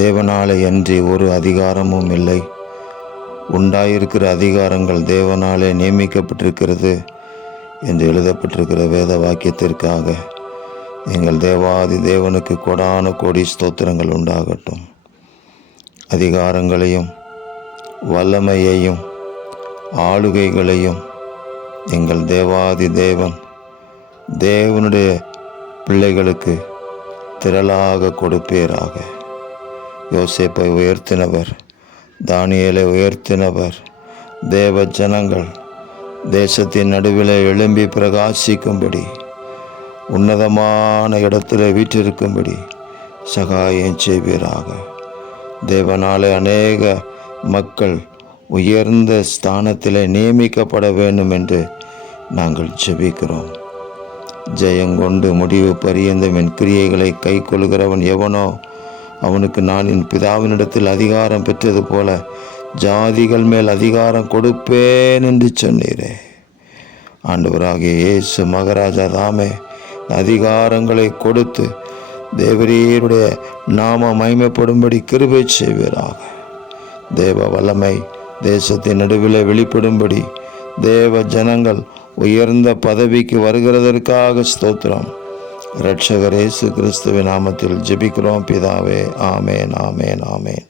தேவனாலே அன்றி ஒரு அதிகாரமும் இல்லை. உண்டாயிருக்கிற அதிகாரங்கள் தேவனாலே நியமிக்கப்பட்டிருக்கிறது என்று எழுதப்பட்டிருக்கிற வேத வாக்கியத்திற்காக எங்கள் தேவாதி தேவனுக்கு கொடான கோடி ஸ்தோத்திரங்கள் உண்டாகட்டும். அதிகாரங்களையும் வல்லமையையும் ஆளுகைகளையும் எங்கள் தேவாதி தேவனுடைய பிள்ளைகளுக்கு திரளாக கொடுப்பீராக. யோசேப்பை உயர்த்தினவர், தானியேலை உயர்த்தினவர், தேவ ஜனங்கள் தேசத்தின் நடுவில் எழும்பி பிரகாசிக்கும்படி, உன்னதமான இடத்துல வீற்றிருக்கும்படி சகாயம் செய்வீராக. தேவனாலே அநேக மக்கள் உயர்ந்த ஸ்தானத்திலே நியமிக்கப்பட வேண்டும் என்று நாங்கள் ஜெபிக்கிறோம். ஜெயங்கொண்டு முடிவு பரியந்தம் என் கிரியைகளை கை கொள்கிறவன் எவனோ அவனுக்கு நான் என் பிதாவினிடத்தில் அதிகாரம் பெற்றது போல ஜாதிகள் மேல் அதிகாரம் கொடுப்பேன் என்று சொன்னீரே. ஆண்டவராகிய இயேசு மகாராஜா தாமே அதிகாரங்களை கொடுத்து தேவரீருடைய நாம மகிமைப்படும்படி கிருபை செய்வீராக. தேவ வல்லமை தேசத்தின் நடுவில் வெளிப்படும்படி தேவ ஜனங்கள் உயர்ந்த பதவிக்கு வருகிறதற்காக ஸ்தோத்திரம். இரட்சகர் இயேசு கிறிஸ்துவின் நாமத்தில் ஜெபிக்கிறோம் பிதாவே. ஆமேன், ஆமேன், ஆமேன்.